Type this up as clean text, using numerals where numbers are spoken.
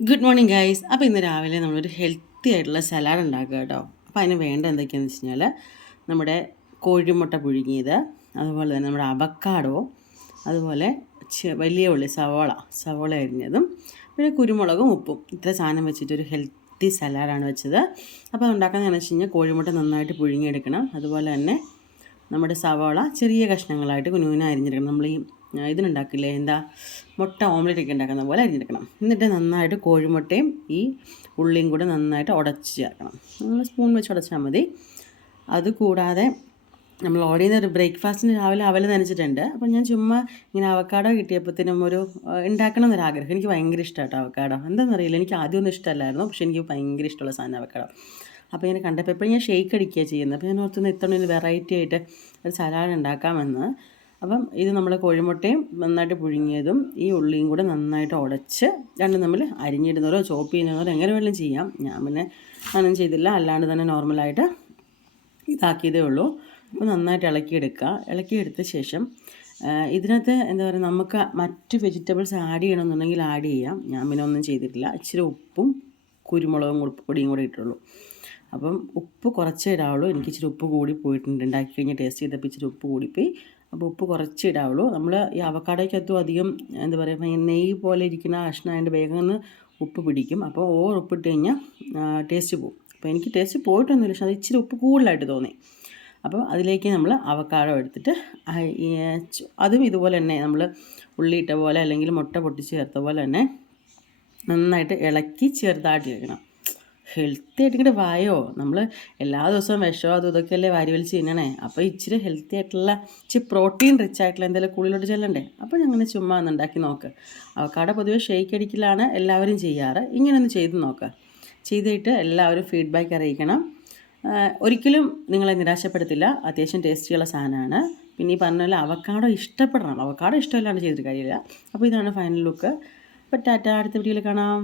Good morning guys. അപ്പോൾ ഇന്ന് രാവിലെ നമ്മളൊരു ഹെൽത്തി ആയിട്ടുള്ള സലാഡ് ഉണ്ടാക്കുക കേട്ടോ. അപ്പോൾ അതിന് വേണ്ട എന്തൊക്കെയാണെന്ന് വെച്ച് കഴിഞ്ഞാൽ നമ്മുടെ കോഴിമുട്ട പുഴുങ്ങിയത്, അതുപോലെ തന്നെ നമ്മുടെ അവക്കാഡോ, അതുപോലെ വലിയ ഉള്ളി സവോള അരിഞ്ഞതും, പിന്നെ കുരുമുളകും ഉപ്പും, ഇത്ര സാധനം വെച്ചിട്ടൊരു ഹെൽത്തി സലാഡാണ് വെച്ചത്. അപ്പോൾ അത് ഉണ്ടാക്കാമെന്ന് വെച്ച് കഴിഞ്ഞാൽ കോഴിമുട്ട നന്നായിട്ട് പുഴുങ്ങിയെടുക്കണം. അതുപോലെ തന്നെ നമ്മുടെ സവാള ചെറിയ കഷ്ണങ്ങളായിട്ട് കുനുകുന അരിഞ്ഞെടുക്കണം. നമ്മൾ ഈ ഇതിനുണ്ടാക്കില്ലേ, എന്താ മുട്ട ഓംലെറ്റ് ഒക്കെ ഉണ്ടാക്കുന്ന പോലെ അരിഞ്ഞെടുക്കണം. എന്നിട്ട് നന്നായിട്ട് കോഴിമുട്ടയും ഈ ഉള്ളിയും കൂടെ നന്നായിട്ട് ഉടച്ച് ചേർക്കണം. നമ്മൾ സ്പൂൺ വെച്ച് ഉടച്ചാൽ മതി. അതുകൂടാതെ നമ്മൾ ഓർഡർ ചെയ്യുന്ന ഒരു ബ്രേക്ക്ഫാസ്റ്റിന് രാവിലെ അവൽ നനച്ചിട്ടുണ്ട്. അപ്പം ഞാൻ ചുമ്മാ ഇങ്ങനെ അവക്കാഡോ കിട്ടിയപ്പോഴത്തേനും ഉണ്ടാക്കണം എന്നൊരാഗ്രഹം. എനിക്ക് ഭയങ്കര ഇഷ്ടമാട്ടോ അവക്കാഡോ. എന്താണെന്നറിയില്ല, എനിക്ക് ആദ്യമൊന്നും ഇഷ്ടമല്ലായിരുന്നു, പക്ഷേ എനിക്ക് ഭയങ്കര ഇഷ്ടമുള്ള സാധനം അവക്കാഡോ. അപ്പോൾ ഇങ്ങനെ കണ്ടപ്പോൾ എപ്പോഴും ഞാൻ ഷേക്ക് അടിക്കുകയാണ് ചെയ്യുന്നത്. അപ്പോൾ ഞാൻ ഓർത്തുനിന്ന് ഇത്തവണ ഒരു വെറൈറ്റി ആയിട്ട് ഒരു സലാഡ് ഉണ്ടാക്കാമെന്ന്. അപ്പം ഇത് നമ്മൾ കോഴിമുട്ടയും നന്നായിട്ട് പുഴുങ്ങിയതും ഈ ഉള്ളിയും കൂടെ നന്നായിട്ട് ഉടച്ച് രണ്ടും നമ്മൾ അരിഞ്ഞിടുന്നവരോ ചോപ്പ് ചെയ്യുന്നവരോ എങ്ങനെ വേണമെങ്കിലും ചെയ്യാം. ഞാൻ പിന്നെ അങ്ങനെ ചെയ്തില്ല, അല്ലാണ്ട് തന്നെ നോർമലായിട്ട് ഇതാക്കിയതേ ഉള്ളൂ. അപ്പോൾ നന്നായിട്ട് ഇളക്കിയെടുത്ത ശേഷം ഇതിനകത്ത് എന്താ പറയുക, നമുക്ക് മറ്റ് വെജിറ്റബിൾസ് ആഡ് ചെയ്യണമെന്നുണ്ടെങ്കിൽ ആഡ് ചെയ്യാം. ഞാൻ പിന്നെ ഒന്നും ചെയ്തിട്ടില്ല. ഇച്ചിരി ഉപ്പും കുരുമുളകും പൊടിയും കൂടെ ഇട്ടുള്ളൂ. അപ്പം ഉപ്പ് കുറച്ചേ ഇടാവുള്ളൂ. എനിക്ക് ഇച്ചിരി ഉപ്പ് കൂടി പോയിട്ടുണ്ട്. ഉണ്ടാക്കി കഴിഞ്ഞ് ടേസ്റ്റ് ചെയ്തപ്പോൾ ഇച്ചിരി ഉപ്പ് കൂടിപ്പോയി. അപ്പോൾ ഉപ്പ് കുറച്ച് ഇടാവുള്ളൂ. നമ്മൾ ഈ അവക്കാഡോയ്ക്കകത്തും അധികം എന്താ പറയുക, നെയ്യ് പോലെ ഇരിക്കുന്ന കഷ്ണമായതുകൊണ്ട് വേഗം ഒന്ന് ഉപ്പ് പിടിക്കും. അപ്പോൾ ഉപ്പിട്ട് കഴിഞ്ഞാൽ ടേസ്റ്റ് പോകും. അപ്പോൾ എനിക്ക് ടേസ്റ്റ് പോയിട്ടൊന്നുമില്ല, പക്ഷേ അത് ഇച്ചിരി ഉപ്പ് കൂടുതലായിട്ട് തോന്നി. അപ്പോൾ അതിലേക്ക് നമ്മൾ അവക്കാഡോ എടുത്തിട്ട് അതും ഇതുപോലെ തന്നെ നമ്മൾ ഉള്ളിയിട്ട പോലെ അല്ലെങ്കിൽ മുട്ട പൊട്ടിച്ച് ചേർത്ത പോലെ തന്നെ നന്നായിട്ട് ഇളക്കി ചെറുതായിട്ട് ഇരിക്കണം. ഹെൽത്തി ആയിട്ട് ഇങ്ങോട്ട് വായോ. നമ്മൾ എല്ലാ ദിവസവും വിഷമോ അതും ഇതൊക്കെയല്ലേ വാരി വലിച്ച് തിന്നണേ. അപ്പോൾ ഇച്ചിരി ഹെൽത്തി ആയിട്ടുള്ള ഇച്ചിരി പ്രോട്ടീൻ റിച്ച് ആയിട്ടുള്ള എന്തെങ്കിലും കൂടുതലോട്ട് ചെല്ലണ്ടേ. അപ്പോൾ ഞങ്ങൾ ചുമ്മാ ഒന്ന് ഉണ്ടാക്കി നോക്ക്. അവക്കാഡോ പൊതുവെ ഷേക്ക് അടിക്കലാണ് എല്ലാവരും ചെയ്യാറ്. ഇങ്ങനെ ഒന്ന് ചെയ്ത് നോക്കുക. ചെയ്തിട്ട് എല്ലാവരും ഫീഡ്ബാക്ക് അറിയിക്കണം. ഒരിക്കലും നിങ്ങളെ നിരാശപ്പെടുത്തില്ല. അത്യാവശ്യം ടേസ്റ്റിയുള്ള സാധനമാണ്. പിന്നെ ഈ പറഞ്ഞ പോലെ അവക്കാഡോ ഇഷ്ടപ്പെടണം. അവക്കാഡോ ഇഷ്ടമില്ലാണ്ട് ചെയ്തിട്ട് കാര്യമില്ല. അപ്പോൾ ഇതാണ് ഫൈനൽ ലുക്ക്. അപ്പോൾ ടാറ്റ, അടുത്ത വീഡിയോയിൽ കാണാം.